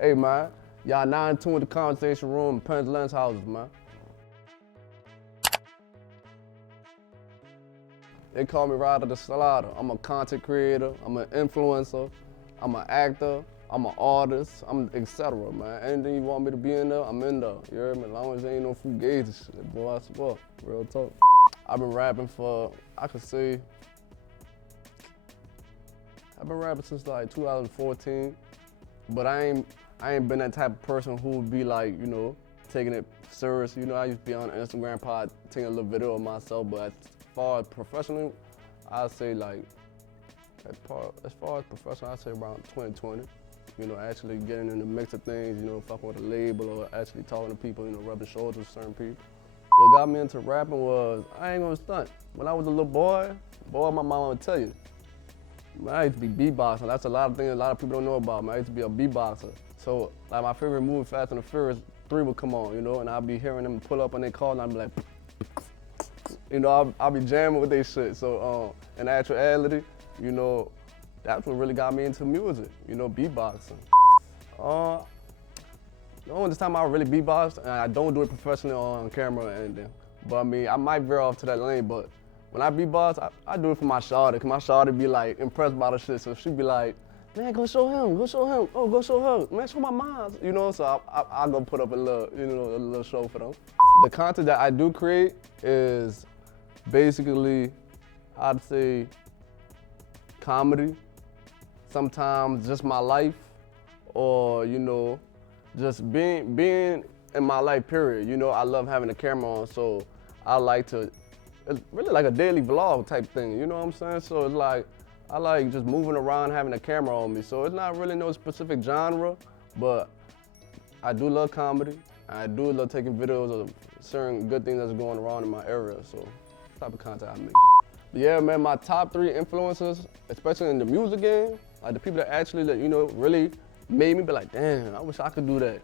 Hey, man, y'all now in tune with the conversation room in Penn's Lens houses, man. They call me Rida Da Slida. I'm a content creator, I'm an influencer, I'm an actor, I'm an artist, I'm etc. man. Anything you want me to be in there, I'm in there. You hear me? As long as there ain't no fugazi shit, boy, I swear. Real talk. I've been rapping for, I could say, I've been rapping since like 2014, but I ain't been that type of person who would be like, you know, taking it serious. You know, I used to be on Instagram, probably taking a little video of myself, but as far as professional, I'd say like, as far as professional, I'd say around 2020. You know, actually getting in the mix of things, you know, fucking with a label or actually talking to people, you know, rubbing shoulders with certain people. What got me into rapping was, I ain't gonna stunt. When I was a little boy, my mama would tell you, man, I used to be beatboxing. That's a lot of things a lot of people don't know about, man. I used to be a beatboxer. So, like, my favorite movie, Fast and the Furious 3 would come on, you know, and I'd be hearing them pull up on their car and I'd be like, you know, I'll be jamming with their shit. So, in actuality, you know, that's what really got me into music, you know, beatboxing. The only time I really beatbox, and I don't do it professionally on camera or anything, but I mean, I might veer off to that lane, but when I beatbox, I do it for my shawty, because my shawty be like impressed by the shit, so she be like, man, go show him, oh, go show her, man, show my mom, you know, so I go put up a little, you know, a little show for them. The content that I do create is basically, I'd say, comedy, sometimes just my life, or, you know, just being in my life, period. You know, I love having a camera on, so I like to, it's really like a daily vlog type thing, you know what I'm saying? So it's like, I like just moving around, having a camera on me. So it's not really no specific genre, but I do love comedy. I do love taking videos of certain good things that's going around in my area, so type of content I make. But yeah, man, my top 3 influencers, especially in the music game, like the people that actually, you know, really made me be like, damn, I wish I could do that.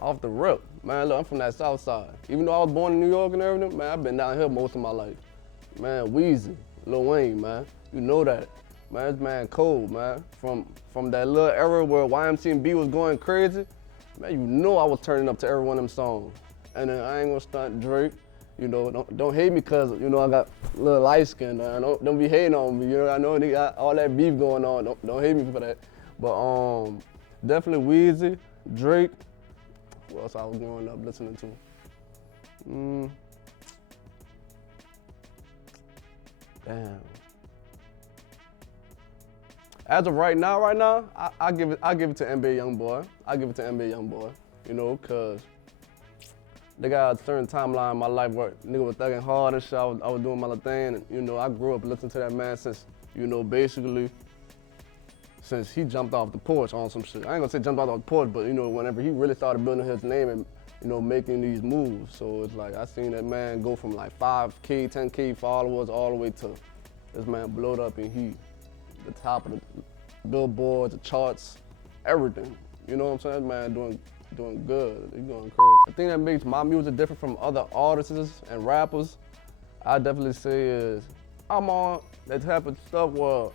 Off the rip. Man, look, I'm from that south side. Even though I was born in New York and everything, man, I've been down here most of my life. Man, Weezy, Lil Wayne, man, you know that. Man, this man cold, man. From that little era where YMCMB was going crazy, man, you know I was turning up to every one of them songs. And then I ain't gonna stunt Drake. You know, don't hate me cause, you know, I got a little light skin. Don't be hating on me, you know, I know they got all that beef going on. Don't hate me for that. But definitely Weezy, Drake. What else I was growing up listening to? Damn. As of right now, I give it to NBA YoungBoy. I give it to NBA YoungBoy, you know, cause they got a certain timeline in my life where nigga was thugging hard and shit. I was doing my little thing, and you know, I grew up listening to that man since, you know, basically since he jumped off the porch on some shit. I ain't gonna say jumped off the porch, but you know, whenever he really started building his name and, you know, making these moves. So it's like, I seen that man go from like 5K, 10K followers all the way to this man blowed up and he, the top of the billboards, the charts, everything. You know what I'm saying? Man doing good, he's going crazy. The thing that makes my music different from other artists and rappers, I definitely say is, I'm on that type of stuff where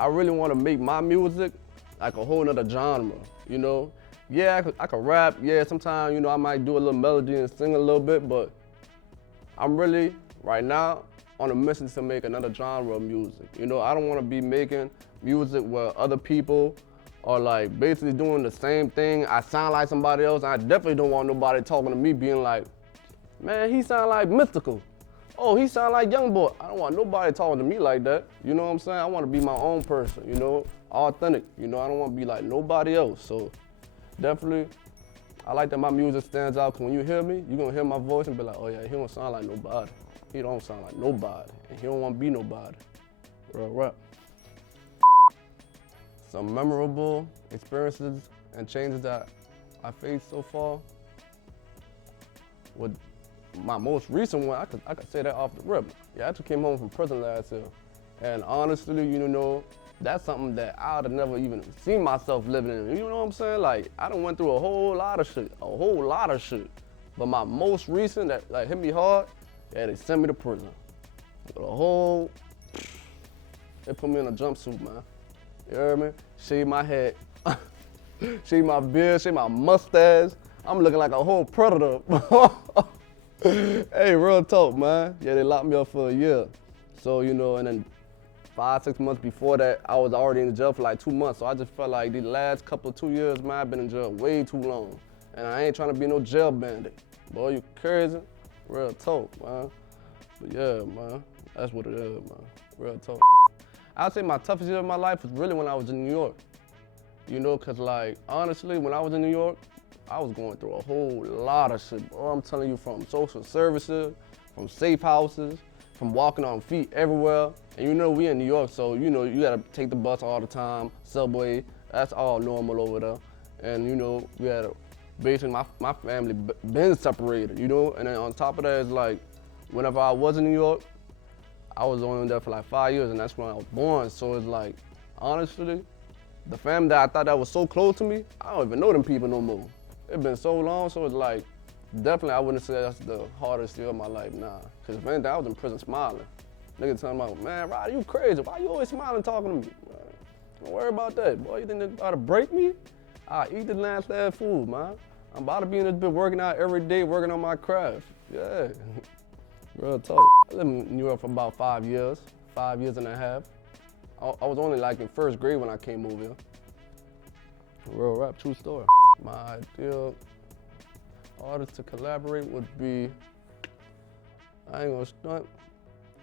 I really want to make my music like a whole nother genre, you know? Yeah, I could rap, yeah, sometimes, you know, I might do a little melody and sing a little bit, but I'm really, right now, on a mission to make another genre of music. You know, I don't want to be making music where other people are like basically doing the same thing. I sound like somebody else, and I definitely don't want nobody talking to me being like, man, he sound like Mystical. Oh, he sound like YoungBoy. I don't want nobody talking to me like that. You know what I'm saying? I want to be my own person, you know, authentic. You know, I don't want to be like nobody else. So definitely, I like that my music stands out, because when you hear me, you're going to hear my voice and be like, oh yeah, he don't sound like nobody. He don't sound like nobody, and he don't want to be nobody. Real rap. Some memorable experiences and changes that I faced so far. With my most recent one, I could say that off the rip. Yeah, I actually came home from prison last year. And honestly, you know, that's something that I'd have never even seen myself living in. You know what I'm saying? Like, I done went through a whole lot of shit. But my most recent that like hit me hard, yeah, they sent me to prison. They put me in a jumpsuit, man. You heard me? Shaved my head. Shave my beard, shave my mustache. I'm looking like a whole predator. Hey, real talk, man. Yeah, they locked me up for a year. So, you know, and then 5, 6 months before that, I was already in jail for like 2 months. So I just felt like these last couple of 2 years, man, I've been in jail way too long. And I ain't trying to be no jail bandit. Boy, you crazy? Real talk, man. But yeah, man, that's what it is, man. Real talk. I'd say my toughest year of my life was really when I was in New York. You know, cause like, honestly, when I was in New York, I was going through a whole lot of shit. Bro, I'm telling you, from social services, from safe houses, from walking on feet everywhere. And you know, we in New York, so you know, you gotta take the bus all the time, subway, that's all normal over there. And you know, we had basically my family been separated, you know? And then on top of that, it's like, whenever I was in New York, I was only there for like 5 years, and that's when I was born. So it's like, honestly, the family that I thought that was so close to me, I don't even know them people no more. It's been so long, so it's like, definitely I wouldn't say that's the hardest year of my life, nah. Cause if anything, I was in prison smiling. Niggas telling me, man, Rida, you crazy. Why you always smiling talking to me? Man, don't worry about that. Boy, you think they're about to break me? I eat the last food, man. I'm about to be in this bit working out every day, working on my craft. Yeah, real talk. I lived in New York for about 5 years, 5 years and a half. I was only like in first grade when I came over here. Real rap, true story. My ideal artist to collaborate would be, I ain't gonna stunt.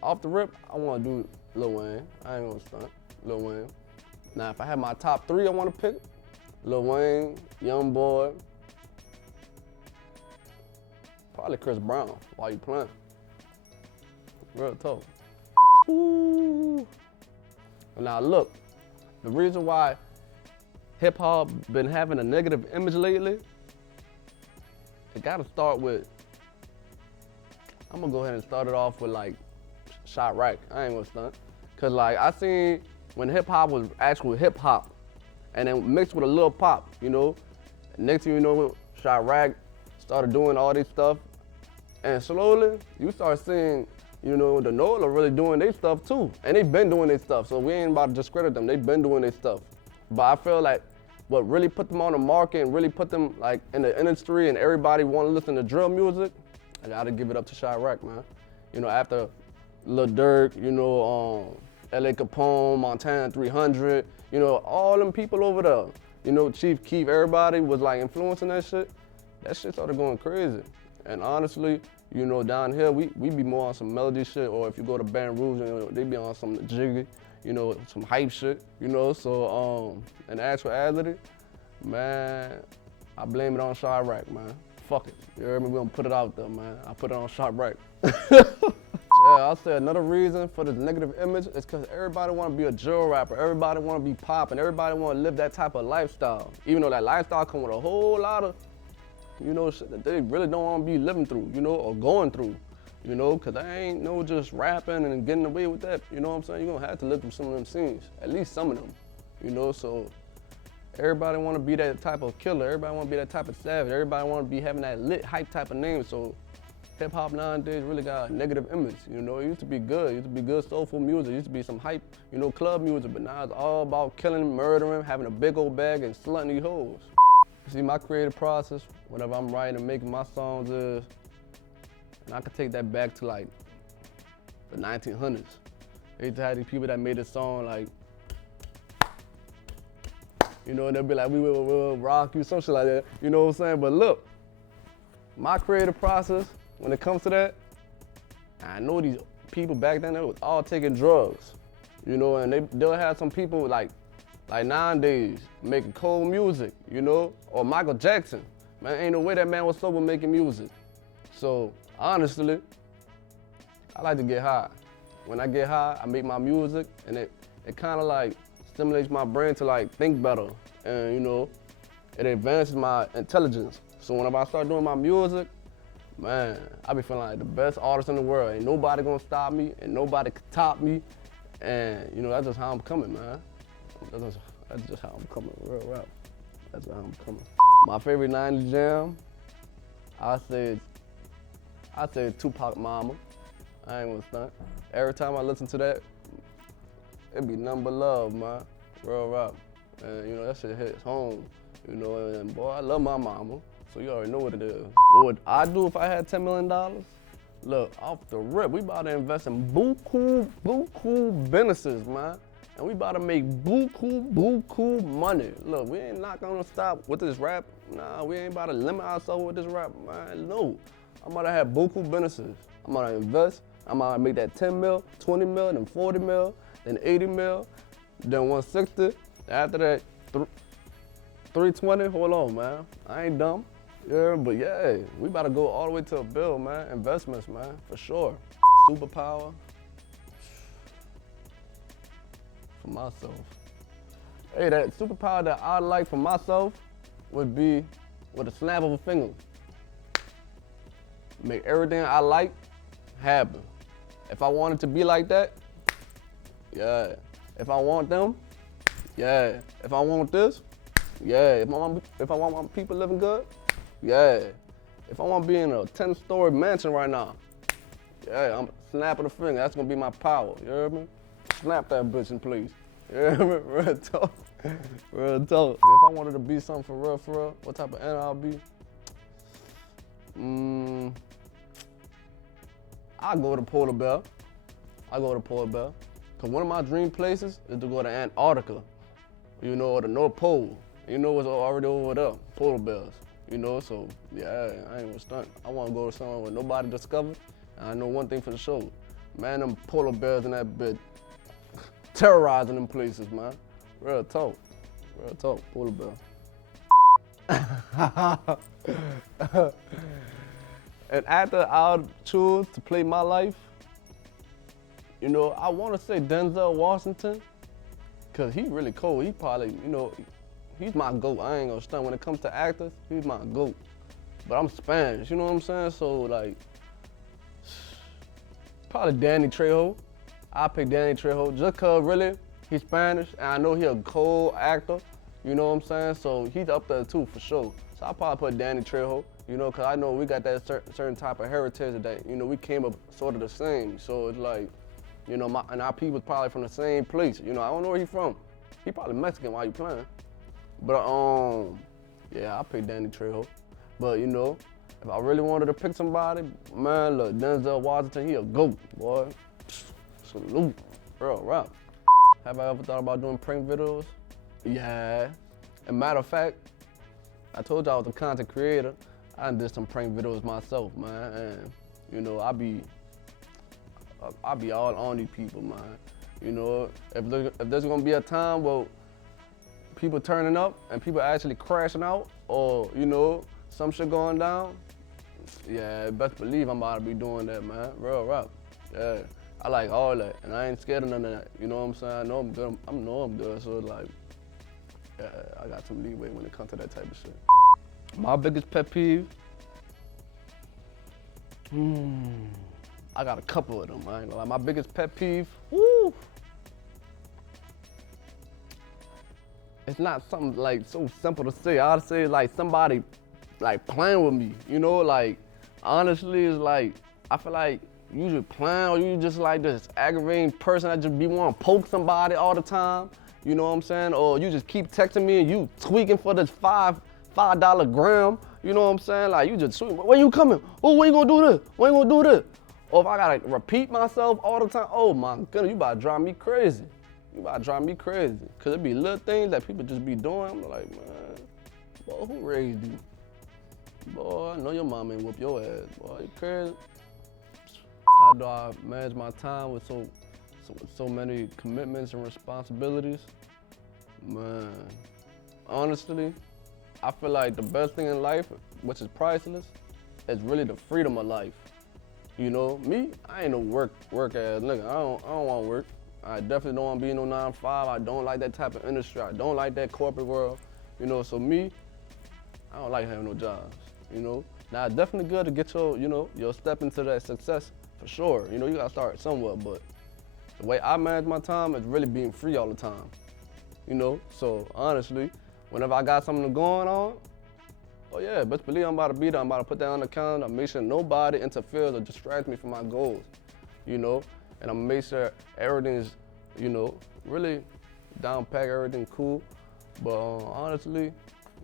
Off the rip, I wanna do Lil Wayne. I ain't gonna stunt, Lil Wayne. Now, if I had my top 3 I wanna pick, Lil Wayne, Young Boy, probably Chris Brown, while you playing. Real talk. Ooh. Now look, the reason why hip hop been having a negative image lately, it gotta start with, I'm gonna go ahead and start it off with like Chirac. I ain't gonna stunt. Cause like I seen when hip hop was actual hip hop and then mixed with a little pop, you know. Next thing you know, Chirac started doing all this stuff, and slowly you start seeing, you know, the NOLA really doing their stuff too. And they've been doing their stuff, so we ain't about to discredit them. They've been doing their stuff. But I feel like what really put them on the market and really put them like in the industry and everybody want to listen to drill music, I gotta give it up to Chirac, man. You know, after Lil Durk, you know, L.A. Capone, Montana 300, you know, all them people over there, you know, Chief Keef, everybody was like influencing that shit. That shit started going crazy. And honestly, you know, down here, we be more on some melody shit, or if you go to Baton Rouge, you know, they be on some jiggy, you know, some hype shit, you know, so in actuality, man, I blame it on Chirac, man. Fuck it, you heard me, we gonna put it out there, man. I put it on Chirac. Yeah, I'll say another reason for this negative image is because everybody want to be a drill rapper, everybody want to be popping, everybody want to live that type of lifestyle. Even though that lifestyle come with a whole lot of, you know, shit that they really don't want to be living through, you know, or going through, you know, because I ain't no just rapping and getting away with that, you know what I'm saying? You're going to have to live through some of them scenes, at least some of them, you know, so everybody want to be that type of killer, everybody want to be that type of savage, everybody want to be having that lit hype type of name, so hip hop nowadays really got a negative image, you know. It used to be good soulful music, it used to be some hype, you know, club music, but now it's all about killing, murdering, having a big old bag and slutting these hoes. See, my creative process, whenever I'm writing and making my songs is, and I could take that back to like the 1900s. They used to have these people that made a song like, you know, and they'll be like, we will rock you, some shit like that, you know what I'm saying? But look, my creative process, when it comes to that, I know these people back then, they was all taking drugs, you know, and they'll have some people like nowadays making cold music, you know, or Michael Jackson. Man, ain't no way that man was sober making music. So honestly, I like to get high. When I get high, I make my music, and it kind of like stimulates my brain to like think better, and you know, it advances my intelligence. So whenever I start doing my music, man, I be feeling like the best artist in the world. Ain't nobody gonna stop me, and nobody can top me. And you know, that's just how I'm coming, man. That's just how I'm coming, real rap. That's how I'm coming. My favorite 90s jam, I say Tupac Mama. I ain't gonna stunt. Every time I listen to that, it be nothing but love, man. Real rap. And you know, that shit hits home, you know, and boy, I love my mama, so you already know what it is. What would I do if I had $10 million? Look, off the rip, we about to invest in buku businesses, man. And we about to make buku money. Look, we ain't not gonna stop with this rap. Nah, we ain't about to limit ourselves with this rap, man. No, I'm about to have buku businesses. I'm about to invest. I'm about to make that 10 mil, 20 mil, then 40 mil, then 80 mil, then 160. After that, 320. Hold on, man. I ain't dumb. Yeah, but yeah, we about to go all the way to a bill, man. Investments, man, for sure. Superpower for myself. Hey, that superpower that I like for myself would be with a snap of a finger. Make everything I like happen. If I want it to be like that, yeah. If I want them, yeah. If I want this, yeah. If I want my people living good, yeah. If I want to be in a 10-story mansion right now, yeah, I'm snapping the finger. That's gonna be my power. You hear me? Snap that bitch in place. You hear me? Real talk. Real talk. If I wanted to be something for real, what type of animal I'll be? I go to polar bear. Cause one of my dream places is to go to Antarctica, you know, or the North Pole. You know what's already over there, polar bears. You know, so yeah, I ain't gonna stunt. I wanna go to somewhere where nobody discovered. And I know one thing for sure, man, them polar bears in that bit terrorizing them places, man. Real talk, polar bear. And after I choose to play my life, you know, I wanna say Denzel Washington, cause he really cool. He probably, you know, he's my GOAT. I ain't gonna stunt. When it comes to actors, he's my GOAT. But I'm Spanish, you know what I'm saying? So like, probably Danny Trejo. I pick Danny Trejo just cause really, he's Spanish and I know he a cool actor, you know what I'm saying? So he's up there too for sure. So I probably put Danny Trejo, you know, cause I know we got that certain type of heritage that, you know, we came up sort of the same. So it's like, you know, and our people's probably from the same place. You know, I don't know where he's from. He probably Mexican while you playing. But yeah, I pick Danny Trejo. But you know, if I really wanted to pick somebody, man, look, Denzel Washington, he a GOAT, boy. Salute, real rap. Have I ever thought about doing prank videos? Yeah. As a matter of fact, I told you I was a content creator. I did some prank videos myself, man, and you know, I be all on these people, man. You know, if there's gonna be a time where people turning up and people actually crashing out, or you know, some shit going down, yeah, best believe I'm about to be doing that, man. Real rap. Yeah, I like all that, and I ain't scared of none of that. You know what I'm saying? I know I'm good. I know I'm good. So it's like, yeah, I got some leeway when it comes to that type of shit. My biggest pet peeve. I got a couple of them. I ain't gonna lie. My biggest pet peeve. Woo. It's not something like so simple to say. I'd say like somebody like playing with me, you know, like honestly it's like, I feel like you just playing or you just like this aggravating person that just be wanting to poke somebody all the time, you know what I'm saying? Or you just keep texting me and you tweaking for this $5 gram, you know what I'm saying? Like you just tweaking, when you coming? Oh, when you gonna do this? When you gonna do this? Or if I gotta repeat myself all the time, oh my goodness, you about to drive me crazy. You about to drive me crazy. Cause it be little things that people just be doing. I'm like, man, boy, who raised you? Boy, I know your mom ain't whoop your ass. Boy, you crazy? How do I manage my time with so many commitments and responsibilities? Man, honestly, I feel like the best thing in life, which is priceless, is really the freedom of life. You know, me, I ain't no work ass nigga. I don't want to work. I definitely don't want to be no 9 to 5. I don't like that type of industry. I don't like that corporate world. You know, so me, I don't like having no jobs. You know, now it's definitely good to get your, you know, your step into that success for sure. You know, you gotta start somewhere, but the way I manage my time is really being free all the time. You know, so honestly, whenever I got something going on, oh yeah, best believe I'm about to be there. I'm about to put that on the calendar. I'm make sure nobody interferes or distracts me from my goals. You know, and I'm gonna make sure everything is, you know, really down pack, everything cool. But honestly,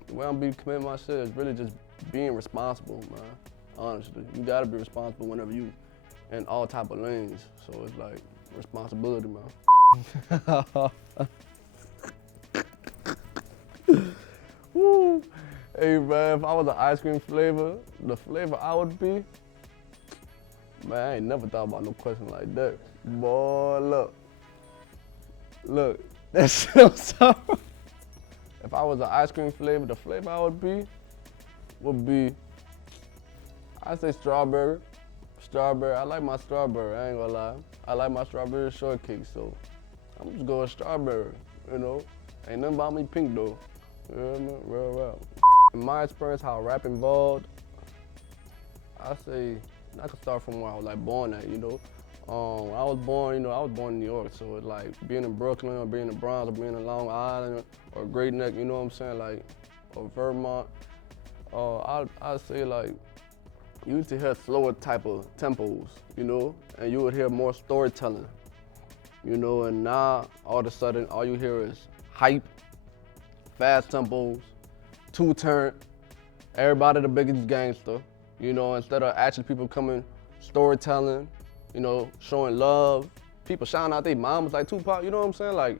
the way I'm be committing my shit is really just being responsible, man. Honestly, you gotta be responsible whenever you in all type of lanes. So it's like responsibility, man. Woo. Hey man, if I was an ice cream flavor, the flavor I would be, man, I ain't never thought about no question like that. Boy, look, that shit I'm sorry. If I was an ice cream flavor, the flavor I would be, I'd say strawberry. Strawberry, I like my strawberry, I ain't gonna lie. I like my strawberry shortcake, so I'm just going strawberry, you know? Ain't nothing about me pink though, you know what I mean? Real. In my experience, how rap involved, I say, I could start from where I was like born at, you know? When I was born, you know, I was born in New York, so it's like being in Brooklyn or being in the Bronx or being in Long Island or Great Neck, you know what I'm saying, like, or Vermont, I'd say like, you used to hear slower type of tempos, you know, and you would hear more storytelling, you know, and now all of a sudden all you hear is hype, fast tempos, two-turn, everybody the biggest gangster, you know, instead of actually people coming, storytelling, you know, showing love, people shouting out their mamas like Tupac, you know what I'm saying? Like,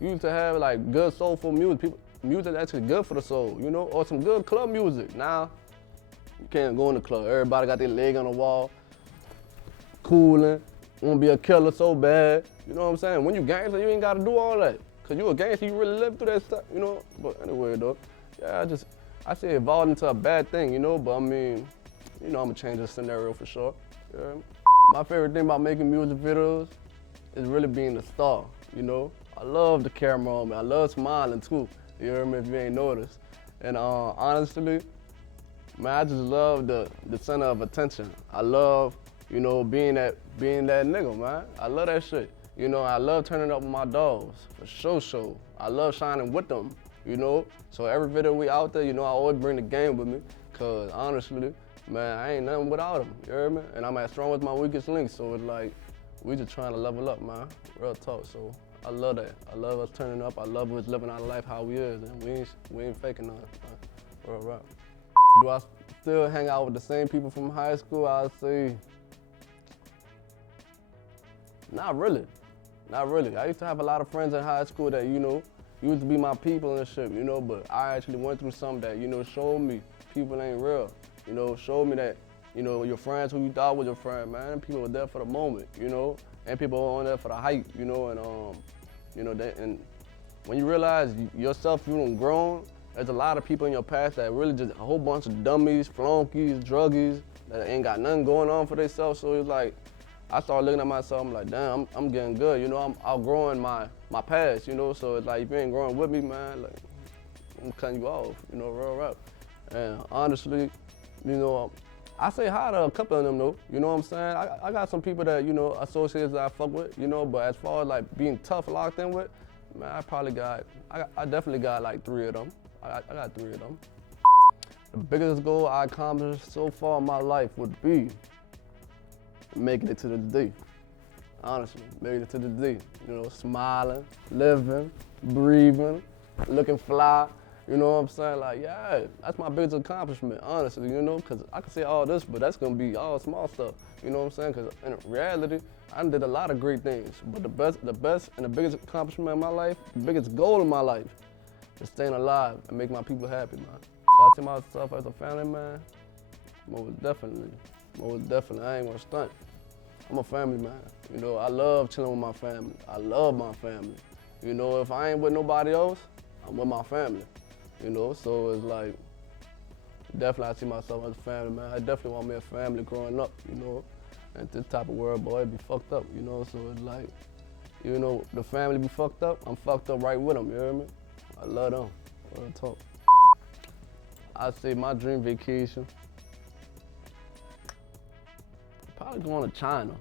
you used to have like good soulful music, music that's actually good for the soul, you know, or some good club music. Now, you can't go in the club. Everybody got their leg on the wall, cooling, wanna be a killer so bad. You know what I'm saying? When you gangster, you ain't gotta do all that. Cause you a gangster, you really live through that stuff, you know? But anyway though, yeah, I say it evolved into a bad thing, you know? But I mean, you know, I'ma change the scenario for sure. Yeah. My favorite thing about making music videos is really being the star, you know? I love the camera on me. I love smiling too, you hear me, if you ain't noticed. And honestly, man, I just love the center of attention. I love, you know, being that nigga, man. I love that shit. You know, I love turning up with my dogs, for sure. I love shining with them, you know? So every video we out there, you know, I always bring the game with me, cause honestly, man, I ain't nothing without them, you hear me? And I'm as strong as my weakest link, so it's like, we just trying to level up, man. Real talk, so I love that. I love us turning up, I love us living our life how we is, and we ain't faking nothing, man. Real rap. Do I still hang out with the same people from high school? I'd say, not really. I used to have a lot of friends in high school that, you know, used to be my people and shit, you know, but I actually went through something that, you know, showed me people ain't real. You know, showed me that, you know, your friends who you thought was your friend, man, people were there for the moment, you know, and people were on there for the hype, you know, and, you know, and when you realize yourself, you done grown, there's a lot of people in your past that really just a whole bunch of dummies, flunkies, druggies, that ain't got nothing going on for themselves. So it's like, I started looking at myself, I'm like, damn, I'm getting good, you know, I'm outgrowing my past, you know, so it's like, if you ain't growing with me, man, like, I'm cutting you off, you know, real rap. And honestly, you know, I say hi to a couple of them though, you know what I'm saying? I got some people that, you know, associates that I fuck with, you know, but as far as like being tough, locked in with, man, I definitely got like 3 of them. I got 3 of them. The biggest goal I accomplished so far in my life would be making it to this day. Honestly, making it to this day. You know, smiling, living, breathing, looking fly. You know what I'm saying? Like, yeah, that's my biggest accomplishment, honestly, you know, because I can say all this, but that's going to be all small stuff. You know what I'm saying? Because in reality, I did a lot of great things, but the best and the biggest accomplishment in my life, the biggest goal in my life, is staying alive and make my people happy, man. If I see myself as a family man, most definitely, I ain't gonna stunt. I'm a family man, you know, I love chilling with my family. I love my family. You know, if I ain't with nobody else, I'm with my family, you know, so it's like, definitely I see myself as a family man. I definitely want me a family growing up, you know, and this type of world, boy, it be fucked up, you know, so it's like, you know, the family be fucked up, I'm fucked up right with them, you hear me? I love them, real talk. I'd say my dream vacation, probably going to China.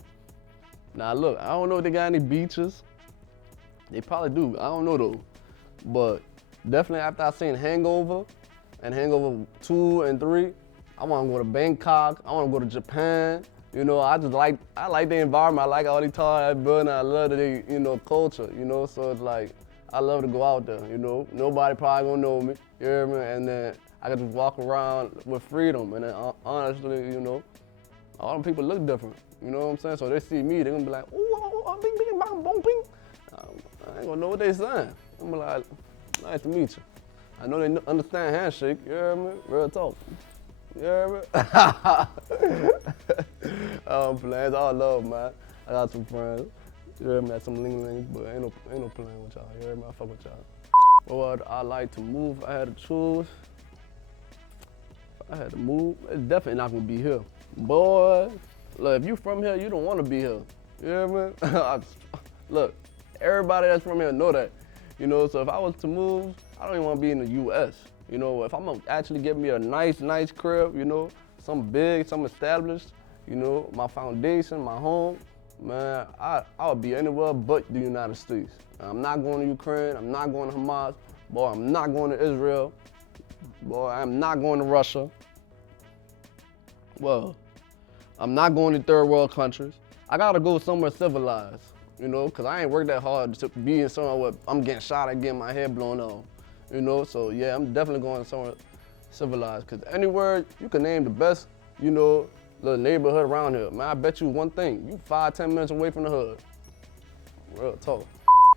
Now look, I don't know if they got any beaches. They probably do, I don't know though. But definitely after I seen Hangover and Hangover 2 and 3, I wanna go to Bangkok, I wanna go to Japan. You know, I like the environment, I like all these tall ass buildings, I love the, you know, culture, you know, so it's like, I love to go out there, you know. Nobody probably gonna know me, you hear me? And then I can just walk around with freedom. And then honestly, you know, all them people look different, you know what I'm saying? So they see me, they gonna be like, ooh, bing, bing, bang, boom, bing. I ain't gonna know what they saying. I'm gonna be like, nice to meet you. I know they understand handshake, you hear me? Real talk. You hear me? Plans, all love, man. I got some friends. You hear me? Got some ling-lings, but ain't no playing with y'all. You hear me? I fuck with y'all. What would I like to move if I had to choose? If I had to move, it's definitely not gonna be here. Boy, look, if you from here, you don't wanna be here. You hear me? Look, everybody that's from here know that. You know, so if I was to move, I don't even wanna be in the US. You know, if I'm gonna actually get me a nice crib, you know, something big, something established, you know, my foundation, my home, man, I would be anywhere but the United States. I'm not going to Ukraine, I'm not going to Hamas, boy, I'm not going to Israel, boy, I'm not going to Russia. Well, I'm not going to third world countries. I gotta go somewhere civilized, you know, because I ain't worked that hard to be in somewhere where I'm getting shot at, getting my head blown off. You know, so yeah, I'm definitely going somewhere civilized. Cause anywhere you can name the best, you know, little neighborhood around here. Man, I bet you one thing, you 5-10 minutes away from the hood. Real talk.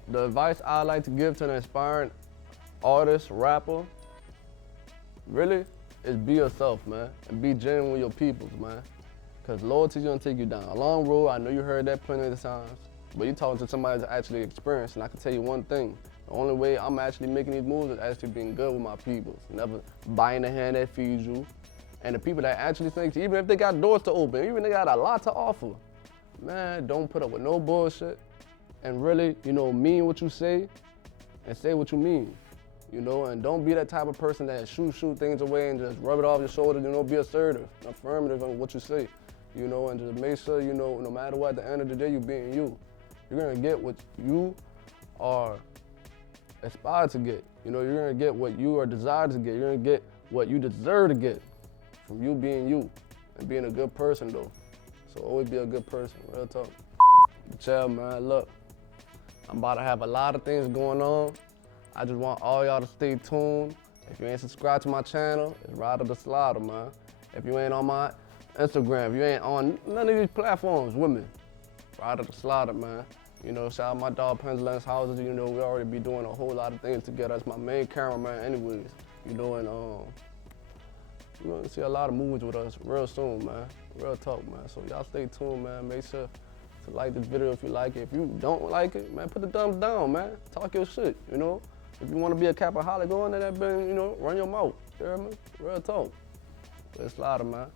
The advice I like to give to an aspiring artist, rapper, really, is be yourself, man. And be genuine with your peoples, man. Cause loyalty's gonna take you down a long road. I know you heard that plenty of times, but you talking to somebody that's actually experienced, and I can tell you one thing. The only way I'm actually making these moves is actually being good with my peoples. Never buying the hand that feeds you. And the people that actually think, even if they got doors to open, even if they got a lot to offer, man, don't put up with no bullshit. And really, you know, mean what you say and say what you mean. You know, and don't be that type of person that shoot things away and just rub it off your shoulder. You know, be assertive, affirmative on what you say. You know, and just make sure, you know, no matter what, at the end of the day, you being you. You're gonna get what you are aspire to get. You know, you're gonna get what you are desired to get. You're gonna get what you deserve to get from you being you and being a good person though. So always be a good person, real talk. But yeah, man, look, I'm about to have a lot of things going on. I just want all y'all to stay tuned. If you ain't subscribed to my channel, it's Rida Da Slida, man. If you ain't on my Instagram, if you ain't on none of these platforms with me, Rida Da Slida, man. You know, shout out my dog Pennsylvania's houses. You know, we already be doing a whole lot of things together. That's my main cameraman anyways. You know, and you're gonna see a lot of movies with us real soon, man. Real talk, man. So y'all stay tuned, man. Make sure to like this video if you like it. If you don't like it, man, put the thumbs down, man. Talk your shit, you know. If you wanna be a capaholic, go in there, you know, run your mouth. You hear me? Real talk. It's Slida, man.